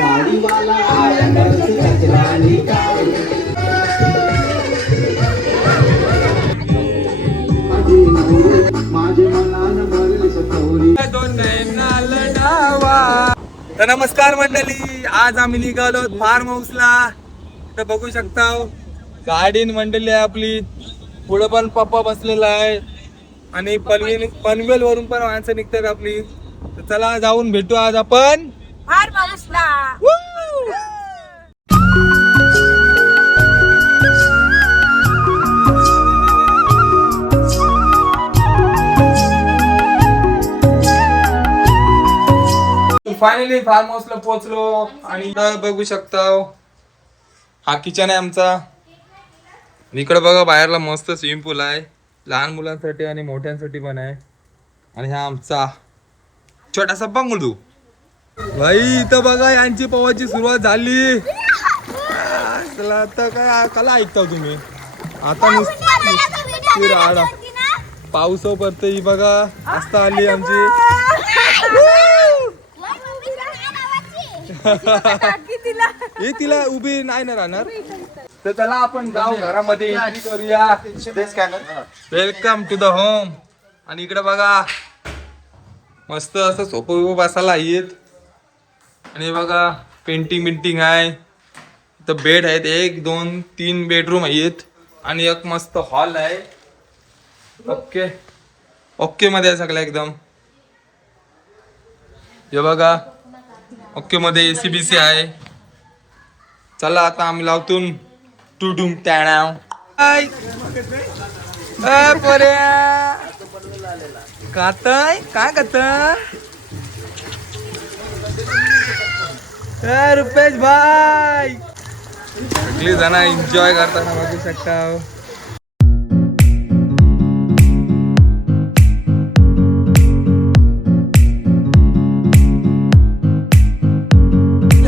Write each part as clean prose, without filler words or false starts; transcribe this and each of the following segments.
गाडीवाला आया घर से कचरा निकाल माझे मनान भरले सतोरी तर नमस्कार मंडळी, आज आम्ही निघालो फार्म हाऊसला. तर बघू शकता गाडीन मंडळी आहे आपली. पुढे पण पप्पा बसलेला आहे आणि पनवेल वरून पण माणसं निघतात आपली. तर चला जाऊन भेटू आज आपण फार्म हाऊसला. फायनली फार्म हाऊसला पोहोचलो आणि इकडं बघू शकता हा किचन आहे आमचा. इकडे बघा बाहेरला मस्त स्विमिंग पूल आहे, लहान मुलांसाठी आणि मोठ्यांसाठी पण आहे. आणि हा आमचा छोटासा बंगळू. भाई इथं बघा यांची पवाची सुरुवात झाली. आता काय कला ऐकता तुम्ही आता नुसती राडा पाऊस पडते. ही बघा आस्था आली आमची. हे तिला उभी नाही ना राहणार. तर चला आपण जाऊ घरामध्ये एंट्री करूया. Welcome to the home. आणि इकडे बघा मस्त असं सोपं बिपं बसायला आहेत. आणि बघा पेंटिंग आहे. इथं बेड आहेत, 1 2 3 बेडरूम आहेत आणि एक मस्त हॉल आहे. ओके ओके मध्ये आहे सगळं एकदम. हे बघा ओके मध्ये ACBC आहे. चला आता आम्ही लावतो टुडुम टॅणाव. कातय काय करत रुपेश भाई. सगळी जण एन्जॉय करताना बघू शकता.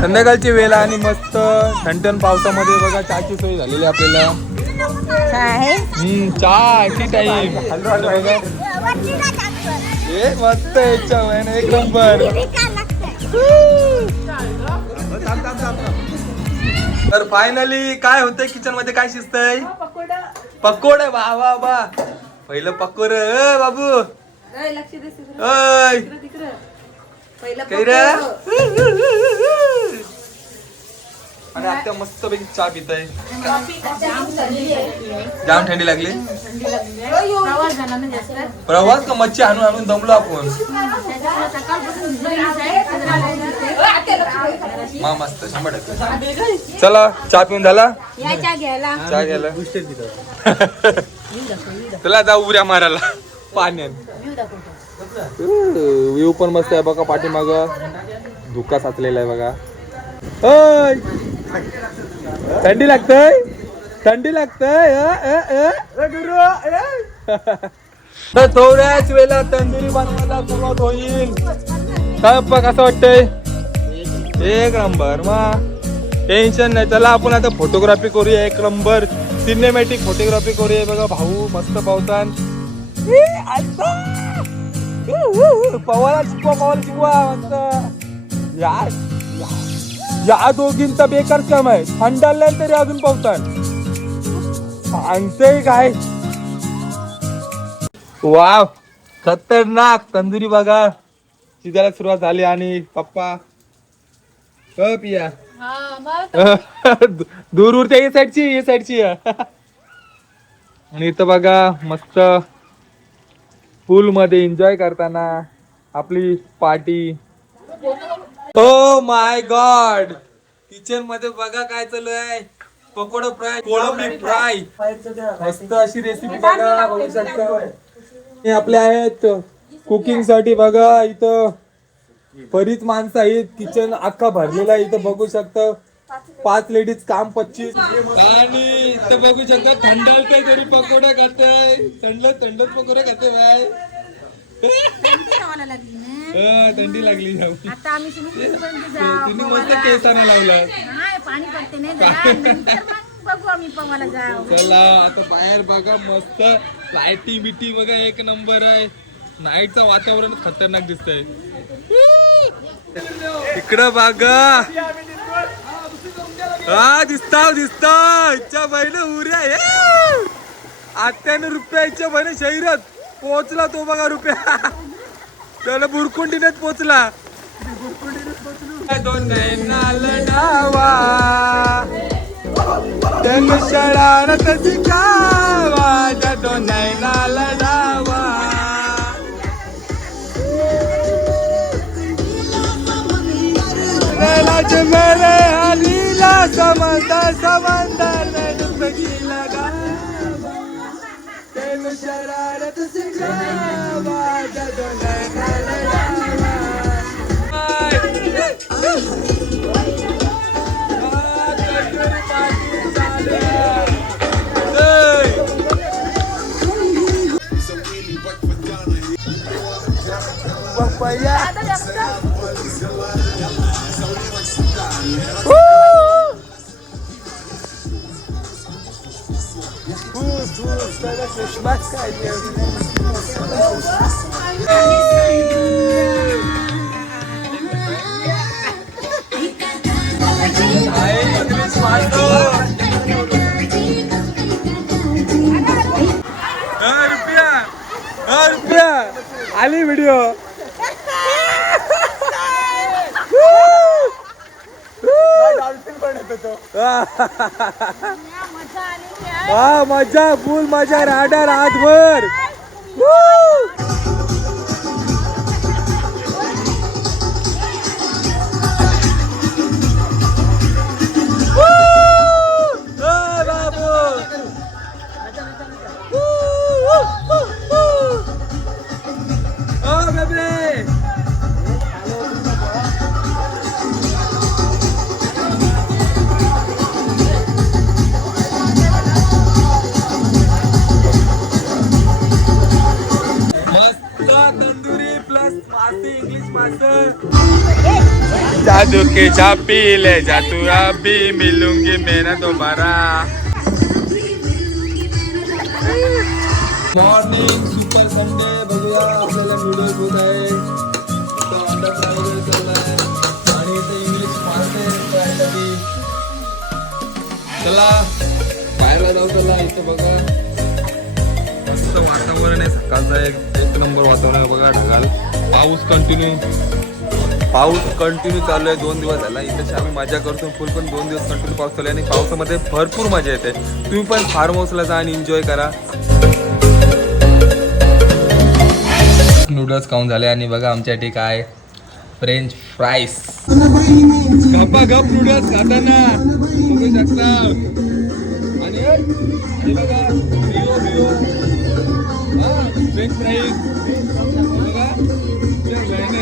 संध्याकाळची वेळ आणि मस्त ठणठण पावसामध्ये बघा चहाची सोय झालेली आपल्याला. चहाची टाईम मस्त एक नंबर. तर फायनली काय होतंय किचन मध्ये, काय शिजतंय? पकोडे. वा वा वा, पहिलं पकोड बाबू. आणि आता मस्त पैकी चहा पिताय. जाम थंडी लागली. प्रवास का मच्छी आणून आणून दमलो आपण. मस्त 100%. चला चहा पिऊन झाला. चहा घ्यायला चला जाऊ उड्या मारायला पाण्यात. व्ह्यू पण मस्त आहे बघा. पाठीमाग धुका साचलेला आहे बघा. थंडी लागतय. तर थोड्याच वेळा तंदुरी बनवायला सुरुवात होईल. काय पप्पा कसं वाटतंय? एक नंबर. मग टेन्शन नाही. चला आपण आता फोटोग्राफी करूया. एक नंबर सिनेमॅटिक फोटोग्राफी करूया. बघा भाऊ मस्त पावसान. पवाला शिकवा मस्त. यार या दोघींचा बेकार काम आहे. थंडाला तरी अजून पावतात सांगते काय. वाव खतरनाक तंदुरी बघा शिजायला सुरुवात झाली. आणि पप्पा पिया दूरच्या ये साईडची. आणि इथं बघा मस्त पूल मध्ये एन्जॉय करताना आपली party. Oh my God, kitchen मध्ये बघा काय चालू आहे. पकोडा फ्राय, कोळंबी फ्राय, मस्त अशी रेसिपी बघा बघू शकता. हे आपले आहेत कुकिंग साठी. बघा इथं बरीच माणसं आहेत. किचन अख्खा भरलेला आहे. इथं बघू शकता 5 लेडीज काम 25. आणि इथं बघू शकता थंड काहीतरी पकोडा खाताय. थंड पकोडा खाते बाय. थंडी लागली. तिने मस्त केसाना लावला. चला आता बाहेर बघा मस्त लाईटी बिटी बघा एक नंबर आहे. नाईटचं वातावरण खतरनाक दिसतंय. इकडं बघा हा दिसताव इच्छा बहिण उऱ्या आत्याने रुपया इच्छा बहिण शहरात पोहोचला तो बघा रुपया त्याला बुरकुंडीनेच पोहोचला दोन डावा शरारत शिकावा दोन डावा मेरे लीला समंदर समंदर में डुबकी लगा तेन शरारत सिखावा जदो नैना लड़ावा papaya Christmas kayo. रुपया आली व्हिडिओ हा मजा फुल मजा राहणार रातभर जादू के चापी ले जा तू अभी मिलूंगी मैं ना दोबारा मॉर्निंग सुपर संडे बघूया आपल्याला व्हिडिओ होत आहे तो अंडर ट्रॅव्हल चाललाय आणि इथे इंग्लिश मारते ट्रायसाठी चला बाहेर जाऊ चला इथे बघा मस्त वातावरण आहे सकाळचा एक नंबर वातावरण आहे बघा ढगाल पाऊस कंटिन्यू चालू आहे 2 दिवस झाला इथे आम्ही मजा करतो फुल पण 2 दिवस कंटिन्यू पाऊस चालू आहे आणि पावसामध्ये भरपूर मजा येते तुम्ही पण फार्म हाऊसला जा आणि एन्जॉय करा नूडल्स खाऊन झाले आणि बघा आमच्यासाठी काय फ्रेंच फ्राईस गप्पा गप नूडल्स खाताना बघू शकता आणि बघा फ्रेंच फ्राईस बघा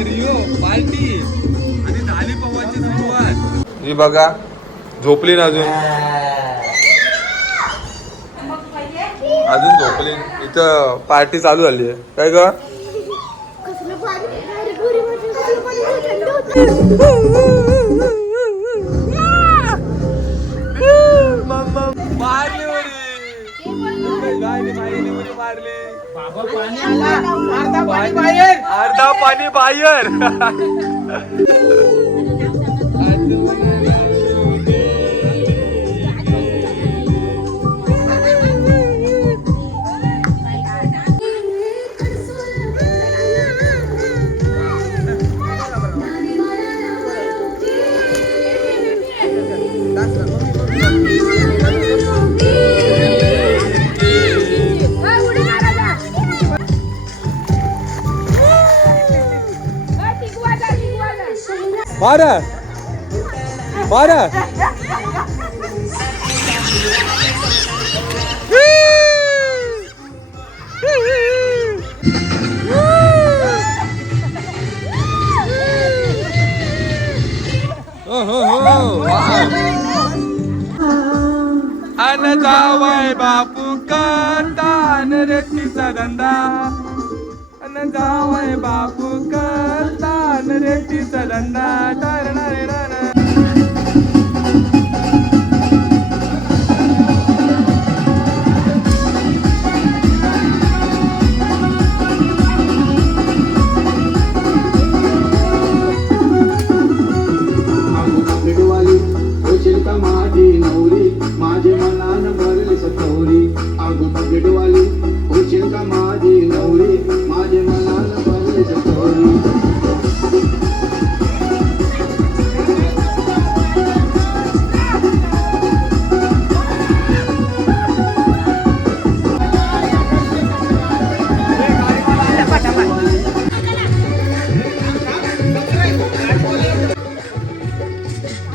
रिओ पार्टी आणि झाली पवाची सुरुवात ही बघा झोपली ना अजून झोपली इथं पार्टी चालू झाली आहे काय ग मारली अर्धा पाणी बाहेर मारा मारा अन जावय बापू करता रेतीचा धंदा अन जावय बापू करता रेतीचा धंदा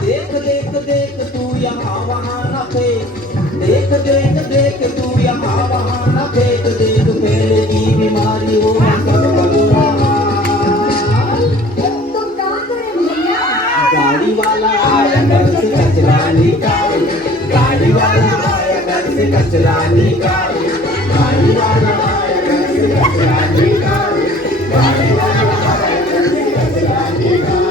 देख देख देख तू यहाँ वहाँ न फेंक, देख देख देख तू यहाँ वहाँ न फेंक, देख फैलेगी बीमारी होगा सबका बुरा हाल। गाड़ी वाला आया घर से कचरा निकाल, गाड़ी वाला आया घर से कचरा निकाल, गाड़ी वाला आया घर से कचरा निकाल, गाड़ी वाला आया घर से कचरा निकाल।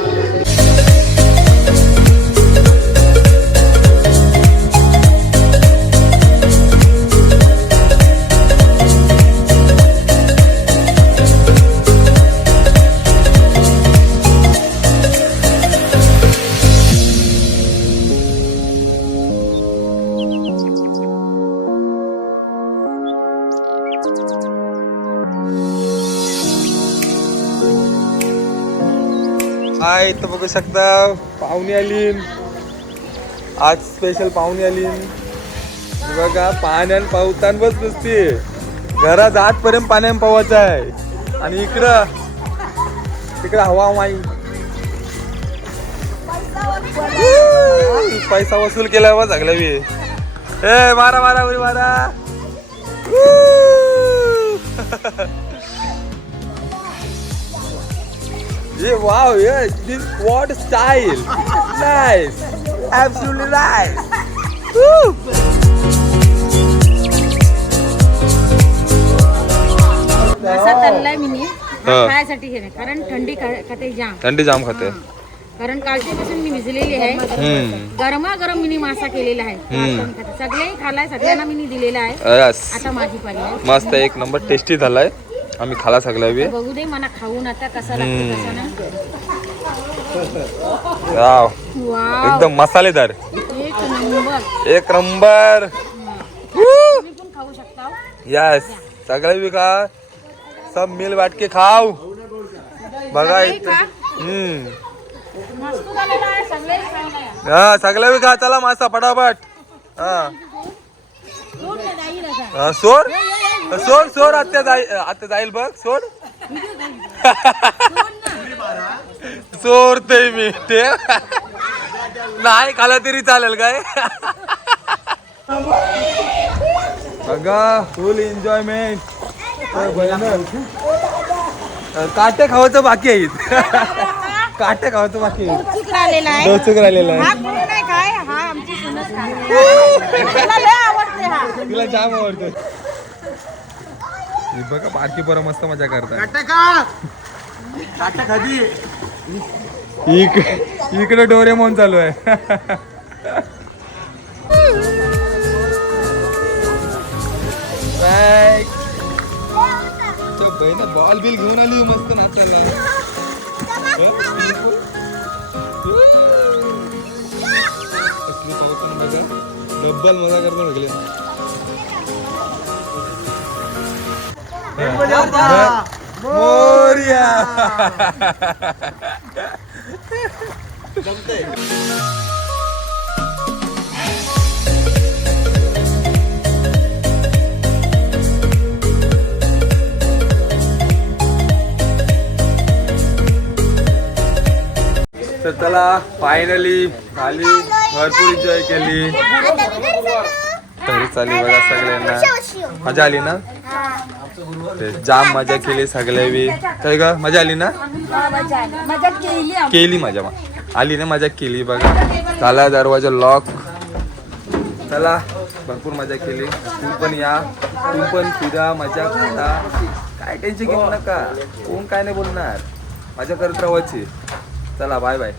हाय, इथं बघू शकता पाहुणे आली. आज स्पेशल पाहुणे आली. बघा पाण्यान पावतान बस नुसती घरात आतपर्यंत पाण्यान पावायचं आहे. आणि इकडं हवा माई पैसा वसूल केला बा सगळ्या बी. ए मारा मारा उडी मारा. Yeah, wow, yes, this what style. Nice. Absolutely nice. Woo. असा तळलाय मी खायसाठी हे नाही, कारण थंडी खाते जाम. थंडी जाम खाते. कारण कालच्यापासून मी भिजलेली आहे. गरमागरम मिनी मासा केलेला आहे. सगळे खालाय, सगळ्यांना मी दिलेला आहे. Yes. आता माझी पाळी आहे. मस्त एक नंबर टेस्टी झालाय. आम्ही खाला सगळ्या बी. बघू दे मला खाऊन आता कसा लागते कसा नाही. वाव, वाव, एकदम मसालेदार. एक नंबर. एक नंबर. तुम्ही पण खाऊ शकता. यस, सगळे बी खा. सब मिल बांट के खाओ. बघा सगळे इथं. खा. मस्त झालेला आहे. सगळे खायला या. हा, सगळे बी खा. चला मासा पटापट. हा दोन नाही जाईल आता. हा, सोड सोड सोड. आत्या जाईल बघ. सोड. सोडते मी ते. नाही खाला तरी चालेल काय. बघा फुल एन्जॉयमेंट. काटे खावायचं बाकी आहेत. काटे खावायचं बाकी आहे. डोचूक राहिलेला आहे. डोचूक राहिलेला आहे. हा कोणी नाही काय, हा आमची सुनच खाते. तिला लय आवडते हा. तिला जाम आवडतं. हे बघा बारकी पोरं मस्त मजा करतात. इकडे डोरेमॉन चालू आहे. बहिण बॉल बिल घेऊन आली मस्त नाचायला. कसली पावसानं बघा डब्बल मजा करता लागले. मोरया. तर चला फायनली झाली. भरपूर एन्जॉय केली. घरी चालली बघा सगळ्यांना. मजा आली ना. ते जाम मजा केली सगळ्या बी. काय का मजा आली ना. केली मजा आली ना. मजा केली बघा. झाला दरवाजा लॉक. चला भरपूर मजा केली. तू पण या. तू पण फिरा मजा करा. काय टेन्शन घेऊ नका. कोण काय नाही बोलणार. मजा करत राहायची. चला बाय बाय.